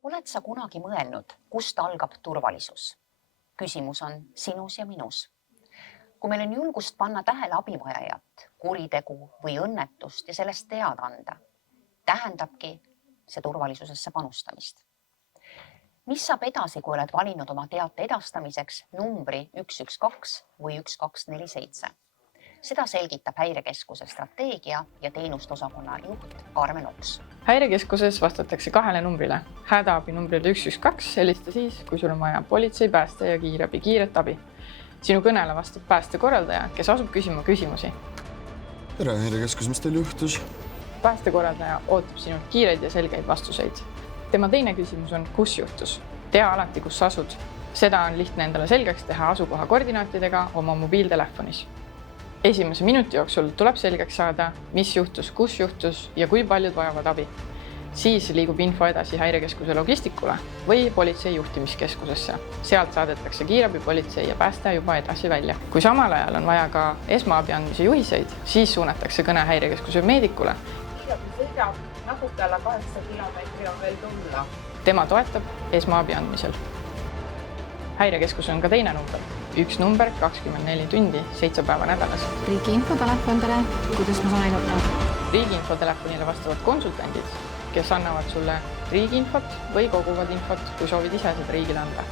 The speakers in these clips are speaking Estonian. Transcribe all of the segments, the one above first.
Oled sa kunagi mõelnud, kust algab turvalisus? Küsimus on sinus ja minus. Kui meil on julgust panna tähele abivajajat, kuritegu või õnnetust ja sellest teada anda, tähendabki see turvalisusesse panustamist. Mis saab edasi, kui oled valinud oma teate edastamiseks numbri 112 või 1247? Seda selgitab Häirekeskuse strateegia ja teenuste osakonna juht Karmen Oks. Häirekeskuses vastatakse 2 numbrile. Hädaabi numbrile 112 helista siis, kui sul on vaja politsei, pääste ja kiirabi kiiret abi. Sinu kõnele vastab päästekorraldaja, kes asub küsima küsimusi. Tere, Häirekeskus, mis teil juhtus? Päästekorraldaja ootab sinult kiireid ja selgeid vastuseid. Tema teine küsimus on, kus juhtus? Tea alati, kus asud. Seda on lihtne endale selgeks teha asukoha koordinaatidega oma mobiiltelefonis. Esimese minuti jooksul tuleb selgeks saada, mis juhtus, kus juhtus ja kui paljud vajavad abi. Siis liigub info edasi Häirekeskuse logistikule või politsei juhtimiskeskusesse. Sealt saadetakse kiirabi, politsei ja pääste juba edasi välja. Kui samal ajal on vaja ka esmaabi andmise juhiseid, siis suunatakse kõne Häirekeskuse meedikule. Kiirabi sõidab natuke alla 8 kilomeetri on veel tulla. Tema toetab esmaabi andmisel. Häirekeskus on ka teine number. Üks number 24 tundi, 7 päeva nädalas. Riigi infotelefonile, kuidas ma saan aidata? Riigi infotelefonile vastavad konsultandid, kes annavad sulle riigi infot või koguvad infot, kui soovid ise seda riigile anda.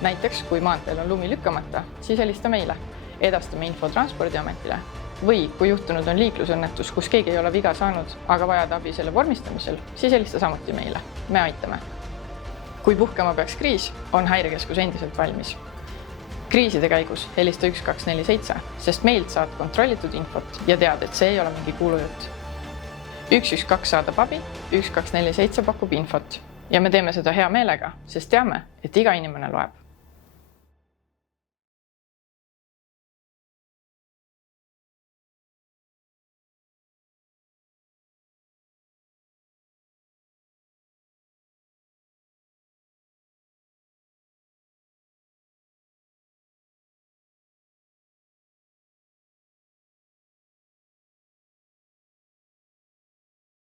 Näiteks, kui maanteel on lumi lükkamata, siis helista meile. Edastame info Transpordiametile. Või kui juhtunud on liiklusõnnetus, kus keegi ei ole viga saanud, aga vajad abi selle vormistamisel, siis helista samuti meile. Me aitame. Kui puhkema peaks kriis, on Häirekeskus endiselt valmis. Kriiside käigus helista 1247, sest meilt saad kontrollitud infot ja tead, et see ei ole mingi kuulujutt. 112 saadab abi, 1247 pakub infot ja me teeme seda hea meelega, sest teame, et iga inimene loeb.